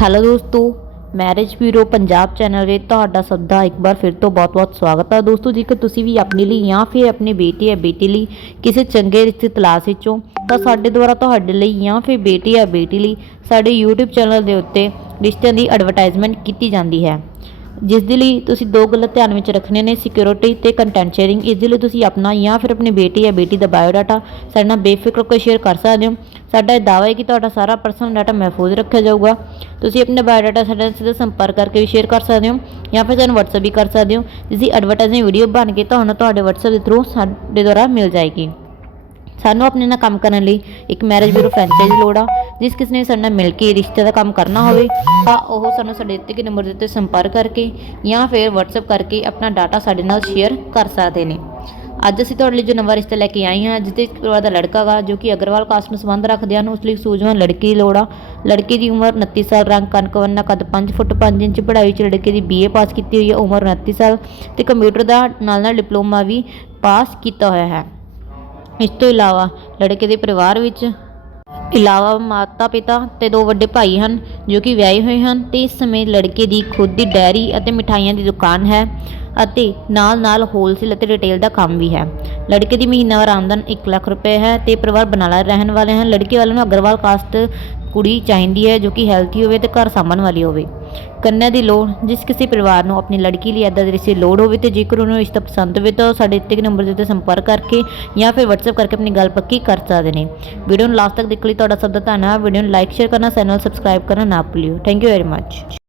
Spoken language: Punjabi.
ਹੈਲੋ ਦੋਸਤੋ, ਮੈਰਿਜ ਬਿਊਰੋ ਪੰਜਾਬ ਚੈਨਲ 'ਤੇ ਤੁਹਾਡਾ ਸਭ ਦਾ ਇੱਕ ਵਾਰ ਫਿਰ ਤੋਂ ਬਹੁਤ-ਬਹੁਤ ਸਵਾਗਤ ਹੈ ਦੋਸਤੋ, ਜੇਕਰ ਤੁਸੀਂ ਵੀ ਆਪਣੇ ਲਈ ਜਾਂ ਫਿਰ ਆਪਣੇ ਬੇਟੇ ਜਾਂ ਬੇਟੀ ਲਈ ਕਿਸੇ ਚੰਗੇ ਰਿਸ਼ਤੇ ਤਲਾਸ਼ ਵਿੱਚੋਂ ਤਾਂ ਸਾਡੇ ਦੁਆਰਾ ਤੁਹਾਡੇ ਲਈ ਜਾਂ ਫਿਰ ਬੇਟੇ ਜਾਂ ਬੇਟੀ ਲਈ ਸਾਡੇ YouTube ਚੈਨਲ ਦੇ ਉੱਤੇ ਰਿਸ਼ਤਿਆਂ ਦੀ ਐਡਵਰਟਾਈਜ਼ਮੈਂਟ ਕੀਤੀ ਜਾਂਦੀ ਹੈ। ਜਿਸ ਦੇ ਲਈ ਤੁਸੀਂ ਦੋ ਗੱਲਾਂ ਧਿਆਨ ਵਿੱਚ ਰੱਖਣੀਆਂ ਨੇ ਸਿਕਿਉਰਿਟੀ ਤੇ ਕੰਟੈਂਟ ਸ਼ੇਅਰਿੰਗ ਇਸ ਦੇ ਲਈ ਤੁਸੀਂ ਆਪਣਾ ਜਾਂ ਫਿਰ ਆਪਣੇ ਬੇਟੀ ਜਾਂ ਬੇਟੀ ਦਾ ਬਾਇਓਡਾਟਾ ਸਾਡੇ ਨਾਲ ਬੇਫਿਕਰ ਹੋ ਕੇ ਸ਼ੇਅਰ ਕਰ ਸਕਦੇ ਹੋ। ਸਾਡਾ ਇਹ ਦਾਅਵਾ ਹੈ ਕਿ ਤੁਹਾਡਾ ਸਾਰਾ ਪਰਸਨਲ ਡਾਟਾ ਮਹਿਫੂਜ਼ ਰੱਖਿਆ ਜਾਊਗਾ। ਤੁਸੀਂ ਆਪਣਾ ਬਾਇਓਡਾਟਾ ਸਾਡੇ ਨਾਲ ਸਿੱਧਾ ਸੰਪਰਕ ਕਰਕੇ ਵੀ ਸ਼ੇਅਰ ਕਰ ਸਕਦੇ ਹੋ ਜਾਂ ਫਿਰ ਸਾਨੂੰ WhatsApp ਵੀ ਕਰ ਸਕਦੇ ਹੋ। ਜਿਸ ਦੀ ਐਡਵਰਟਾਈਜ਼ਿੰਗ ਵੀਡੀਓ ਬਣ ਕੇ ਤੁਹਾਨੂੰ ਤੁਹਾਡੇ WhatsApp ਦੇ ਥਰੂ ਸਾਡੇ ਦੁਆਰਾ ਮਿਲ ਜਾਏਗੀ। ਸਾਨੂੰ ਆਪਣੇ ਨਾਲ ਕੰਮ ਕਰਨ ਲਈ ਇੱਕ ਮੈਰਿਜ ਬਿਊਰੋ ਫਰੈਂਚਾਈਜ਼ ਲੋੜ ਆ। ਜਿਸ ਕਿਸ ਨੇ ਸਾਡੇ ਨਾਲ ਮਿਲ ਕੇ ਰਿਸ਼ਤੇ ਦਾ ਕੰਮ ਕਰਨਾ ਹੋਵੇ, ਤਾਂ ਉਹ ਸਾਨੂੰ ਸਾਡੇ ਦਿੱਤੇ ਗਏ ਨੰਬਰ ਦੇ ਉੱਤੇ ਸੰਪਰਕ ਕਰਕੇ ਜਾਂ ਫਿਰ WhatsApp ਕਰਕੇ ਆਪਣਾ ਡਾਟਾ ਸਾਡੇ ਨਾਲ ਸ਼ੇਅਰ ਕਰ ਸਕਦੇ ਨੇ। ਅੱਜ ਅਸੀਂ ਤੁਹਾਡੇ ਲਈ ਜੋ ਨਵਾਂ ਰਿਸ਼ਤਾ ਲੈ ਕੇ ਆਏ ਹਾਂ, ਜਿਸ ਪਰਿਵਾਰ ਦਾ ਲੜਕਾ ਗਾ, ਜੋ ਕਿ ਅਗਰਵਾਲ ਕਾਸਟ ਨੂੰ ਸੰਬੰਧ ਰੱਖਦੇ ਹਨ ਉਸ ਲਈ ਸੂਝਵਾਨ ਲੜਕੀ ਦੀ ਲੋੜ ਆ। ਲੜਕੀ ਦੀ ਉਮਰ 29 ਸਾਲ, ਰੰਗ ਕਣਕ ਵੰਨਾ ਕੱਦ 5 ਫੁੱਟ 5 ਇੰਚ, ਪੜ੍ਹਾਈ ਵਿੱਚ ਲੜਕੇ ਦੀ BA ਪਾਸ ਕੀਤੀ ਹੋਈ ਹੈ ਉਮਰ 29 ਸਾਲ ਤੇ ਕੰਪਿਊਟਰ ਦਾ ਨਾਲ ਨਾਲ ਡਿਪਲੋਮਾ ਵੀ ਪਾਸ ਕੀਤਾ ਹੋਇਆ ਹੈ। ਇਸ ਤੋਂ ਇਲਾਵਾ ਲੜਕੇ ਦੇ ਪਰਿਵਾਰ ਵਿੱਚ ਇਲਾਵਾ ਮਾਤਾ ਪਿਤਾ ਤੇ ਦੋ ਵੱਡੇ ਭਾਈ ਹਨ, ਜੋ ਕਿ ਵਿਆਹੇ ਹੋਏ ਹਨ ਤੇ ਇਸ ਸਮੇਂ ਲੜਕੇ ਦੀ ਖੁਦ ਦੀ ਡੈਰੀ ਅਤੇ ਮਿਠਾਈਆਂ ਦੀ ਦੁਕਾਨ ਹੈ ਅਤੇ ਨਾਲ-ਨਾਲ ਹੋਲਸੇਲ ਅਤੇ ਰਿਟੇਲ ਦਾ ਕੰਮ ਵੀ ਹੈ। ਲੜਕੇ ਦੀ ਮਹੀਨਾਵਾਰ ਆਮਦਨ 1 ਲੱਖ ਰੁਪਏ ਹੈ ਤੇ ਪਰਿਵਾਰ ਬਨਾਲਾ ਰਹਿਣ ਵਾਲੇ ਹਨ। ਲੜਕੇ ਵਾਲਿਆਂ ਨੂੰ ਅਗਰਵਾਲ ਕਾਸਟ ਕੁੜੀ ਚਾਹੀਦੀ ਹੈ ਜੋ ਕਿ ਹੈਲਥੀ ਹੋਵੇ ਤੇ ਘਰ ਸਾਂਭਣ ਵਾਲੀ ਹੋਵੇ। ਕੰਨਿਆ ਦੀ ਲੋੜ, ਜਿਸ ਕਿਸੇ ਪਰਿਵਾਰ ਨੂੰ ਆਪਣੀ ਲੜਕੀ ਲਈ ਇੱਦਾਂ ਦੇ ਰਿਸ਼ਤੇ ਲੋੜ ਹੋਵੇ ਤੇ ਜੇਕਰ ਉਹਨੂੰ ਰਿਸ਼ਤਾ ਪਸੰਦ ਹੋਵੇ ਤਾਂ ਉਹ ਸਾਡੇ ਦਿੱਤੇ ਗਏ ਨੰਬਰ ਦੇ ਉੱਤੇ ਸੰਪਰਕ ਕਰਕੇ ਜਾਂ ਫਿਰ WhatsApp ਕਰਕੇ ਆਪਣੀ ਗੱਲ ਪੱਕੀ ਕਰ ਸਕਦੇ ਨੇ। ਵੀਡੀਓ ਨੂੰ ਲਾਸਟ ਤੱਕ ਦੇਖਣ ਲਈ, ਤੁਹਾਡਾ ਸਭ ਦਾ ਧੰਨਵਾਦ। ਵੀਡੀਓ ਨੂੰ ਲਾਈਕ ਸ਼ੇਅਰ ਕਰਨਾ ਚੈਨਲ ਸਬਸਕ੍ਰਾਈਬ ਕਰਨਾ ਨਾ ਭੁੱਲਿਓ। Thank you very much